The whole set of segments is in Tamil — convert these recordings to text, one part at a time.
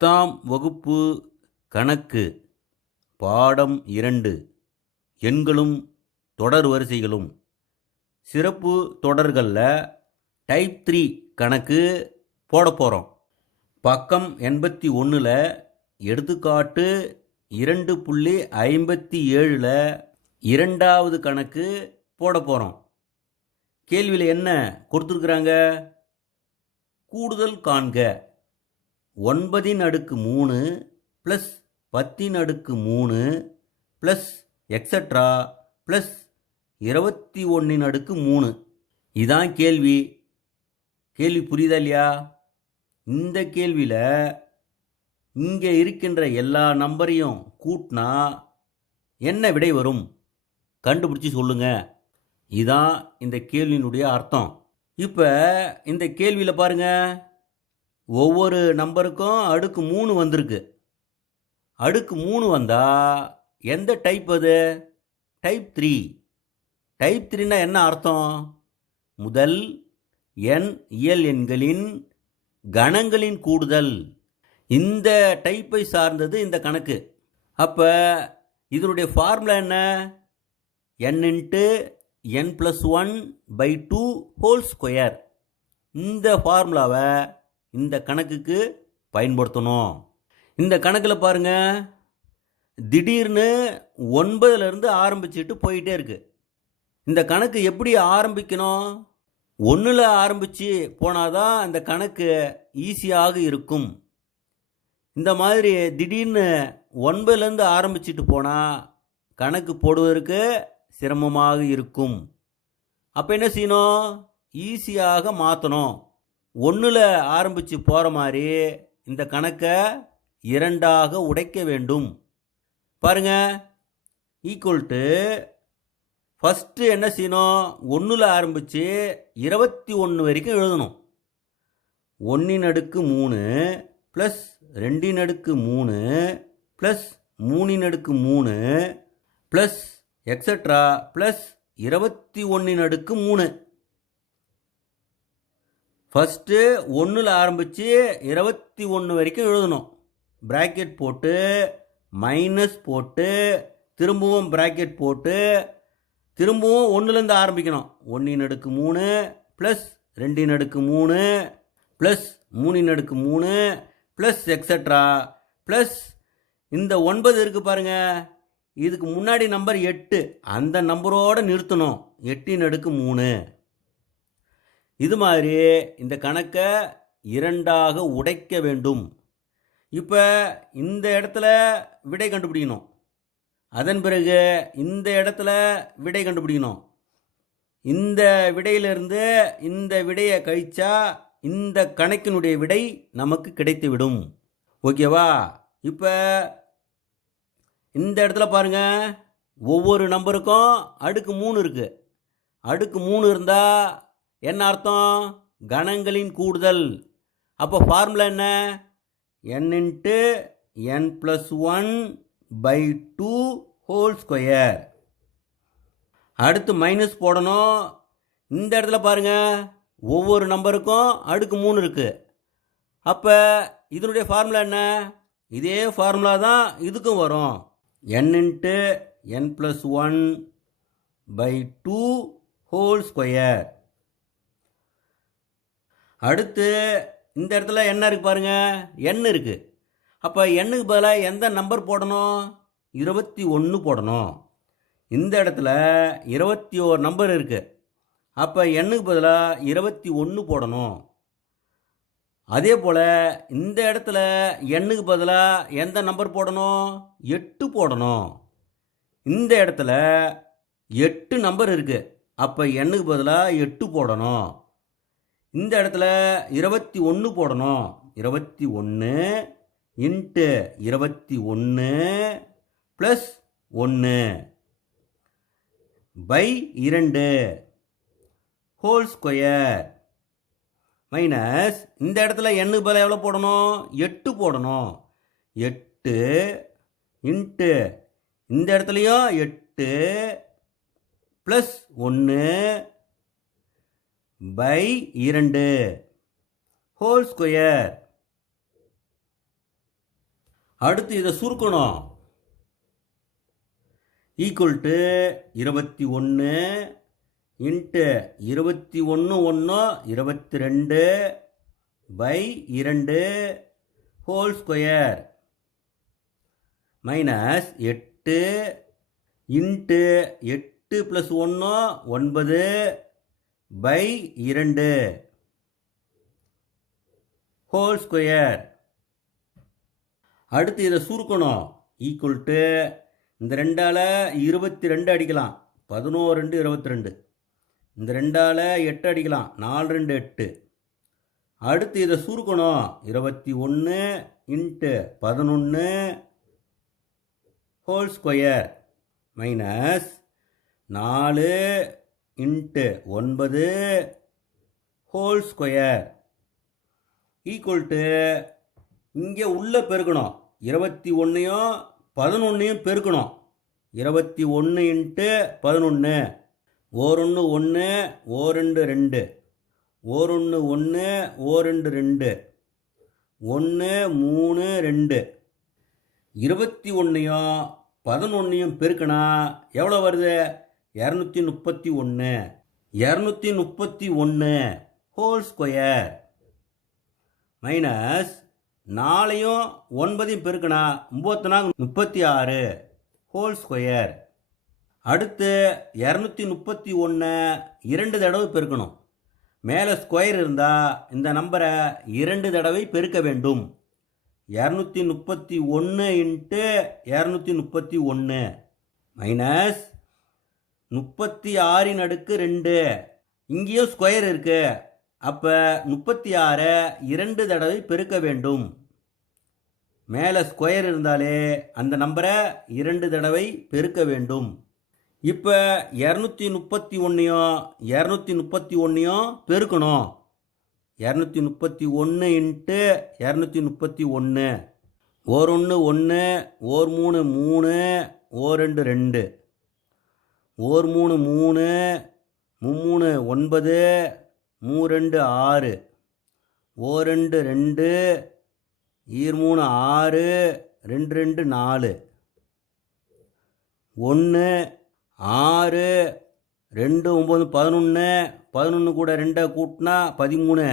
பத்தாம் வகுப்பு கணக்கு பாடம் இரண்டு எண்களும் தொடர் வரிசைகளும். சிறப்பு தொடர்களில் டைப் த்ரீ கணக்கு போட போகிறோம் பக்கம் எண்பத்தி ஒன்றில் எடுத்துக்காட்டு இரண்டு புள்ளி ஐம்பத்தி ஏழில் இரண்டாவது கணக்கு போட போகிறோம் கேள்வியில் என்ன கொடுத்துருக்குறாங்க? கூடுதல் காண்க. ஒன்பதின் அடுக்கு மூணு ப்ளஸ் பத்தின் அடுக்கு மூணு ப்ளஸ் எக்ஸட்ரா ப்ளஸ் இருபத்தி ஒன்றின் அடுக்கு மூணு. இதான் கேள்வி. கேள்வி புரியுதா இல்லையா? இந்த கேள்வியில் இங்கே இருக்கின்ற எல்லா நம்பரையும் கூட்டினா என்ன விடை வரும்? கண்டுபிடிச்சி சொல்லுங்க. இதான் இந்த கேள்வியினுடைய அர்த்தம். இப்போ இந்த கேள்வியில் பாருங்கள் ஒவ்வொரு நம்பருக்கும் அடுக்கு மூணு வந்திருக்கு. அடுக்கு மூணு வந்தால் எந்த டைப் அது? டைப் த்ரீ டைப் த்ரீனா என்ன அர்த்தம்? முதல் எண் இயல் எண்களின் கணங்களின் கூடுதல். இந்த டைப்பை சார்ந்தது இந்த கணக்கு. அப்போ இதனுடைய ஃபார்முலா என்ன? N into n plus one by two whole square இந்த ஃபார்முலாவை இந்த கணக்குக்கு பயன்படுத்தணும். இந்த கணக்கில் பாருங்க திடீர்னு ஒன்பதுலேருந்து ஆரம்பிச்சுட்டு போயிட்டே இருக்கு. இந்த கணக்கு எப்படி ஆரம்பிக்கணும்? ஒன்றில் ஆரம்பித்து போனாதான் இந்த கணக்கு ஈஸியாக இருக்கும். இந்த மாதிரி திடீர்னு ஒன்பதுலேருந்து ஆரம்பிச்சிட்டு போனால் கணக்கு போடுவதற்கு சிரமமாக இருக்கும். அப்போ என்ன செய்யணும்? ஈஸியாக மாற்றணும் ஒன்றில் ஆரம்பித்து போகிற மாதிரி இந்த கணக்கை இரண்டாக உடைக்க வேண்டும். பாருங்க ஈக்குவல் டு ஃபஸ்ட்டு என்ன செய்யணும்? ஒன்றில் ஆரம்பித்து இருபத்தி ஒன்று வரைக்கும் எழுதணும். ஒன்றின் அடுக்கு மூணு ப்ளஸ் ரெண்டின் அடுக்கு மூணு ப்ளஸ் மூணின் அடுக்கு மூணு ப்ளஸ் எக்ஸட்ரா ப்ளஸ் இருபத்தி ஒன்றின் அடுக்கு மூணு. ஃபஸ்ட்டு ஒன்றில் ஆரம்பித்து இருபத்தி ஒன்று வரைக்கும் எழுதணும். ப்ராக்கெட் போட்டு மைனஸ் போட்டு திரும்பவும் ப்ராக்கெட் போட்டு திரும்பவும் ஒன்றுலேருந்து ஆரம்பிக்கணும். ஒன்றின் அடுக்கு மூணு ப்ளஸ் ரெண்டின் அடுக்கு மூணு ப்ளஸ் மூணின் அடுக்கு மூணு ப்ளஸ் எக்ஸட்ரா ப்ளஸ் இந்த ஒன்பது இருக்குது பாருங்கள் இதுக்கு முன்னாடி நம்பர் எட்டு. அந்த நம்பரோடு நிறுத்தணும். எட்டின் அடுக்கு மூணு. இது மாதிரி இந்த கணக்கை இரண்டாக உடைக்க வேண்டும். இப்போ இந்த இடத்துல விடை கண்டுபிடிக்கணும். அதன் பிறகு இந்த இடத்துல விடை கண்டுபிடிக்கணும். இந்த விடையிலிருந்து இந்த விடையை கழிச்சா இந்த கணக்கினுடைய விடை நமக்கு கிடைத்துவிடும். ஓகேவா? இப்போ இந்த இடத்துல பாருங்க. ஒவ்வொரு நம்பருக்கும் அடுக்கு மூணு இருக்குது அடுக்கு மூணு இருந்தால் என்ன அர்த்தம்? கணங்களின் கூடுதல். அப்போ ஃபார்முலா என்ன? N into n plus one by two whole square அடுத்து மைனஸ் போடணும். இந்த இடத்துல பாருங்கள் ஒவ்வொரு நம்பருக்கும் அடுக்கு மூணு இருக்குது அப்போ இதனுடைய ஃபார்முலா என்ன? இதே ஃபார்முலா தான் இதுக்கும் வரும். N into n plus one by two whole square அடுத்து இந்த இடத்துல என்ன இருக்குது பாருங்க. எண் இருக்குது அப்போ எண்ணுக்கு பதிலாக எந்த நம்பர் போடணும்? இருபத்தி ஒன்று போடணும். இந்த இடத்துல இருபத்தி ஓரு நம்பர் இருக்குது அப்போ எண்ணுக்கு பதிலாக இருபத்தி ஒன்று போடணும். அதே போல் இந்த இடத்துல எண்ணுக்கு பதிலாக எந்த நம்பர் போடணும்? எட்டு போடணும். இந்த இடத்துல எட்டு நம்பர் இருக்குது அப்போ எண்ணுக்கு பதிலாக எட்டு போடணும். இந்த இடத்துல இருபத்தி ஒன்று போடணும். இருபத்தி ஒன்று இன்ட்டு இருபத்தி ஒன்று ப்ளஸ் ஒன்று பை இரண்டு ஹோல் ஸ்கொயர் மைனஸ் இந்த இடத்துல எண்ணு பதிலாக எவ்வளோ போடணும்? எட்டு போடணும். எட்டு இன்ட்டு இந்த இடத்துலையும் எட்டு ப்ளஸ் ஒன்று பை இரண்டு. ஹோல் ஸ்கொயர் அடுத்து இதை சுருக்கணும். ஈக்குவல் டு இருபத்தி ஒன்று இன்ட்டு இருபத்தி ஒன்று ஒன்று இருபத்தி ரெண்டு பை இரண்டு. ஹோல் ஸ்கொயர் மைனஸ் எட்டு இன்ட்டு எட்டு ப்ளஸ் ஒன்று ஒன்பது. பை இரண்டு. ஹோல் ஸ்கொயர் அடுத்து இதை சுருக்கணும். ஈக்குவல் டு இந்த ரெண்டால் இருபத்தி ரெண்டு அடிக்கலாம். பதினோரு ரெண்டு இருபத்தி ரெண்டு இந்த ரெண்டால் எட்டு அடிக்கலாம். நாலு ரெண்டு எட்டு. அடுத்து இதை சுருக்கணும். இருபத்தி ஒன்று இன்ட்டு பதினொன்று ஹோல் ஸ்கொயர் மைனஸ் நாலு இன்ட்டு ஒன்பது ஹோல் ஸ்கொயர் ஈக்குவல் டு இங்கே உள்ளே பெருக்கணும். இருபத்தி ஒன்றையும் பதினொன்றையும் பெருக்கணும். இருபத்தி ஒன்று இன்ட்டு பதினொன்று ஓரொன்று ஒன்று ஓரெண்டு ரெண்டு. ஓரொன்று ஒன்று ஓரெண்டு ரெண்டு. ஒன்று மூணு ரெண்டு. இருபத்தி ஒன்றையும் பதினொன்றையும் பெருக்கினா எவ்வளோ வருது? இரநூத்தி முப்பத்தி ஒன்று இரநூத்தி முப்பத்தி ஒன்று ஹோல் ஸ்கொயர் மைனஸ் நாளையும் ஒன்பதையும் பெருக்கினா ஒம்பத்தி நாலு முப்பத்தி ஆறு ஹோல் ஸ்கொயர் அடுத்து இரநூத்தி முப்பத்தி ஒன்று இரண்டு தடவை பெருக்கணும். மேலே ஸ்கொயர் இருந்தால் இந்த நம்பரை இரண்டு தடவை பெருக்க வேண்டும். இரநூத்தி முப்பத்தி ஒன்று இன்ட்டு இரநூத்தி முப்பத்தி ஒன்று மைனஸ் முப்பத்தி ஆறின் அடுக்கு ரெண்டு. இங்கேயும் ஸ்கொயர் இருக்கு. அப்போ முப்பத்தி ஆறை இரண்டு தடவை பெருக்க வேண்டும். மேலே ஸ்கொயர் இருந்தாலே அந்த நம்பரை இரண்டு தடவை பெருக்க வேண்டும். இப்போ இரநூத்தி முப்பத்தி ஒன்றையும் இரநூத்தி முப்பத்தி ஒன்றையும் பெருக்கணும். இரநூத்தி முப்பத்தி ஒன்று இன்ட்டு இரநூத்தி முப்பத்தி ஒன்று. ஓர் ஒன்று ஒன்று ஓர் மூணு மூணு ஓர் ரெண்டு ரெண்டு. ஓர் மூணு மூணு மும்மூணு ஒன்பது மூ ரெண்டு ஆறு. ஓ ரெண்டு ரெண்டு ஈர் மூணு ஆறு ரெண்டு ரெண்டு நாலு. ஒன்று ஆறு ரெண்டு ஒம்பது பதினொன்று பதினொன்று கூட ரெண்டை கூட்டினா பதிமூணு.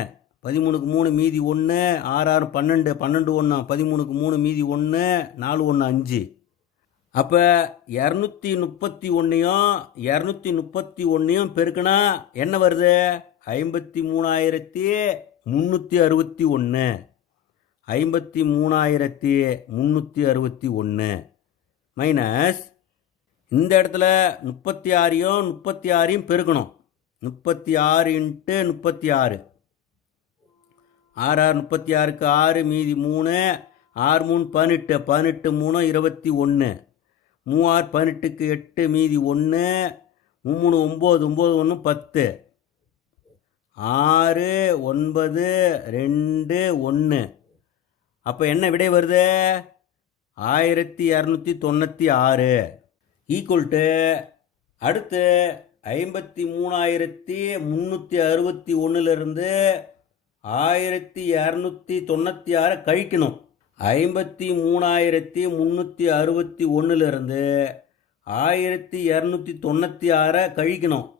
பதிமூணுக்கு மூணு மீதி ஒன்று ஆறு ஆறு பன்னெண்டு பன்னெண்டு ஒன்று பதிமூணுக்கு மூணு மீதி ஒன்று நாலு ஒன்று அஞ்சு. அப்போ இரநூத்தி முப்பத்தி ஒன்றையும் இரநூத்தி முப்பத்தி ஒன்றையும் பெருக்கினா என்ன வருது? ஐம்பத்தி மூணாயிரத்தி முந்நூற்றி அறுபத்தி ஒன்று ஐம்பத்தி மூணாயிரத்தி முந்நூற்றி அறுபத்தி ஒன்று மைனஸ் இந்த இடத்துல முப்பத்தி ஆறையும் முப்பத்தி ஆறையும் பெருக்கணும். முப்பத்தி ஆறு இன்ட்டு முப்பத்தி ஆறு ஆறு ஆறு முப்பத்தி ஆறுக்கு ஆறு மீதி மூணு. ஆறு மூணு பதினெட்டு. பதினெட்டு மூணு இருபத்தி ஒன்று மூவாறு பதினெட்டுக்கு எட்டு மீதி ஒன்று மூணு ஒம்பது ஒம்பது ஒன்று பத்து. ஆறு ஒன்பது ரெண்டு ஒன்று. அப்போ என்ன விடை வருது? ஆயிரத்தி இரநூத்தி தொண்ணூற்றி ஆறு. ஈக்குவல் டு அடுத்து ஐம்பத்தி மூணாயிரத்தி முந்நூற்றி அறுபத்தி ஒன்றுலேருந்து ஆயிரத்தி இரநூத்தி தொண்ணூற்றி ஆறை கழிக்கணும். ஐம்பத்தி மூணாயிரத்தி முந்நூற்றி அறுபத்தி ஒன்றுலேருந்து ஆயிரத்தி இரநூத்தி தொண்ணூற்றி ஆறை கழிக்கணும்.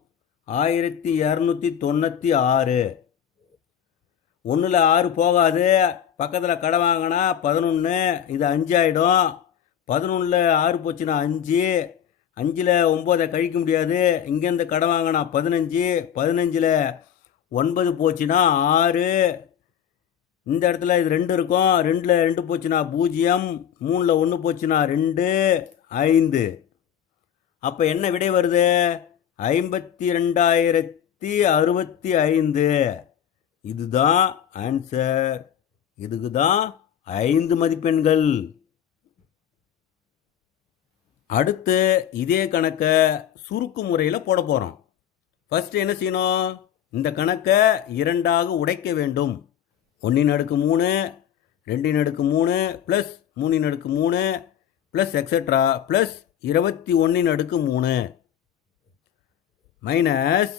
ஆயிரத்தி இரநூத்தி தொண்ணூற்றி ஆறு. ஒன்றில் ஆறு போகாது. பக்கத்தில் கடை வாங்கினா பதினொன்று இது அஞ்சாயிடும். பதினொன்றில் ஆறு போச்சுன்னா அஞ்சு. அஞ்சில் ஒம்போதை கழிக்க முடியாது. இங்கேருந்து கடை வாங்கினா பதினஞ்சு பதினஞ்சில் ஒன்பது போச்சுன்னா ஆறு. இந்த இடத்துல இது ரெண்டு இருக்கும். ரெண்டில் ரெண்டு போச்சுன்னா பூஜ்ஜியம் மூணில் ஒன்று போச்சுன்னா ரெண்டு ஐந்து. அப்போ என்ன விடை வருது? ஐம்பத்தி ரெண்டாயிரத்தி அறுபத்தி ஐந்து. இதுதான் ஆன்சர் இதுக்கு தான் ஐந்து மதிப்பெண்கள். அடுத்து இதே கணக்கை சுருக்கு முறையில் போட போகிறோம் ஃபஸ்ட்டு என்ன செய்யணும்? இந்த கணக்கை இரண்டாக உடைக்க வேண்டும். ஒன்றின் அடுக்கு மூணு ரெண்டின் அடுக்கு மூணு ப்ளஸ் மூணின் அடுக்கு மூணு ப்ளஸ் எக்ஸட்ரா ப்ளஸ் இருபத்தி ஒன்றின் அடுக்கு மூணு. மைனஸ்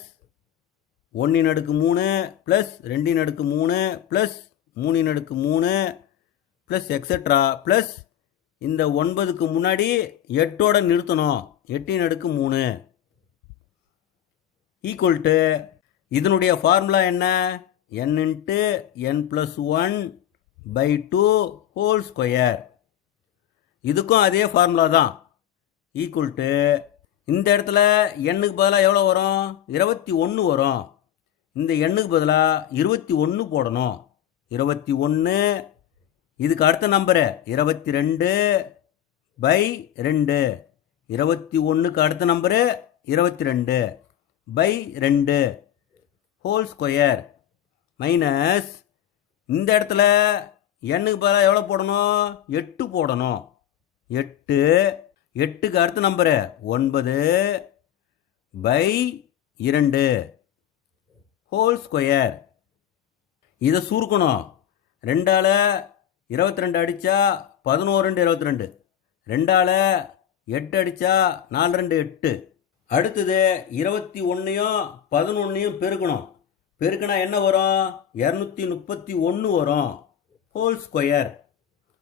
ஒன்றின் அடுக்கு மூணு ப்ளஸ் ரெண்டின் அடுக்கு மூணு ப்ளஸ் மூணின் அடுக்கு மூணு ப்ளஸ் எக்ஸட்ரா ப்ளஸ் இந்த ஒன்பதுக்கு முன்னாடி எட்டோட நிறுத்தணும். எட்டின் அடுக்கு மூணு. ஈக்குவல் டு இதனுடைய ஃபார்முலா என்ன? N into n plus one by two whole square இதுக்கும் அதே ஃபார்முலா தான். ஈக்குவல் டு இந்த இடத்துல எண்ணுக்கு பதிலாக எவ்வளோ வரும்? இருபத்தி ஒன்று வரும். இந்த எண்ணுக்கு பதிலாக இருபத்தி ஒன்று போடணும். இருபத்தி ஒன்று இதுக்கு அடுத்த நம்பரு இருபத்தி ரெண்டு பை ரெண்டு. இருபத்தி ஒன்றுக்கு அடுத்த நம்பரு இருபத்தி ரெண்டு பை ரெண்டு. ஹோல் ஸ்கொயர் மைனஸ் இந்த இடத்துல எண்ணுக்கு பதிலாக எவ்வளோ போடணும்? எட்டு போடணும். எட்டு எட்டுக்கு அடுத்த நம்பரு ஒன்பது பை இரண்டு ஹோல் ஸ்கொயர் இதை சுருக்கணும். ரெண்டால் இருபத்தி ரெண்டு அடித்தா பதினோரு ரெண்டு இருபத்தி ரெண்டு ரெண்டால் எட்டு அடித்தா நாலு ரெண்டு எட்டு. அடுத்தது இருபத்தி ஒன்றையும் பதினொன்றையும் பெருக்கணும். பெருக்கினா என்ன வரும்? இரநூத்தி முப்பத்தி ஒன்று வரும். ஹோல் ஸ்கொயர்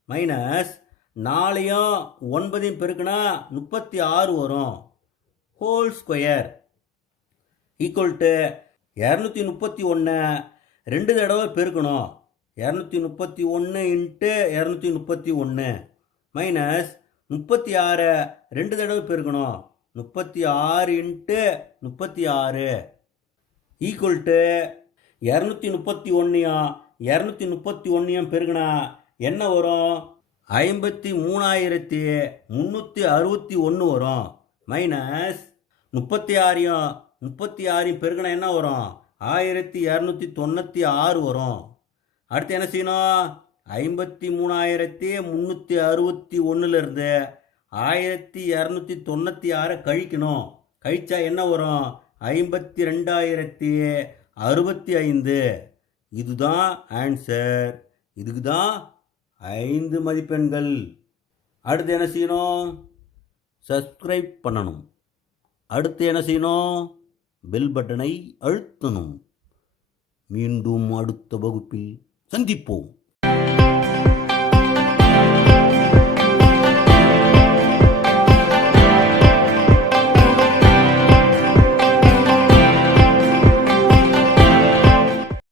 மைனஸ் நாலையும் ஒன்பதையும் பெருக்கினா முப்பத்தி ஆறு வரும். ஹோல் ஸ்கொயர் ஈக்குவல் டு இரநூத்தி முப்பத்தி ஒன்று ரெண்டு தடவை பெருக்கணும். இரநூத்தி முப்பத்தி ஒன்று இன்ட்டு இரநூத்தி முப்பத்தி ஒன்று மைனஸ் முப்பத்தி ஆறை ரெண்டு தடவை பெருக்கணும். முப்பத்தி ஆறு இன்ட்டு முப்பத்தி ஆறு. ஈக்குவல் டு இரநூத்தி முப்பத்தி ஒன்றையும் இரநூத்தி முப்பத்தி ஒன்றையும் பெருகுனா என்ன வரும்? ஐம்பத்தி மூணாயிரத்தி முந்நூற்றி அறுபத்தி ஒன்று வரும். மைனஸ் முப்பத்தி ஆறையும் முப்பத்தி ஆறையும் பெருகினா என்ன வரும்? ஆயிரத்தி இரநூத்தி தொண்ணூற்றி ஆறு வரும். அடுத்து என்ன செய்யணும்? ஐம்பத்தி மூணாயிரத்தி முந்நூற்றி அறுபத்தி ஒன்றுலேருந்து ஆயிரத்தி இரநூத்தி தொண்ணூற்றி ஆறை கழிக்கணும். கழிச்சா என்ன வரும்? ஐம்பத்தி ரெண்டாயிரத்தி அறுபத்தி ஐந்து. இதுதான் ஆன்சர். இதுக்கு தான் ஐந்து மதிப்பெண்கள். அடுத்து என்ன செய்யணும்? சப்ஸ்கிரைப் பண்ணணும். அடுத்து என்ன செய்யணும்? பெல் பட்டனை அழுத்தணும். மீண்டும் அடுத்த வகுப்பில் சந்திப்போம்.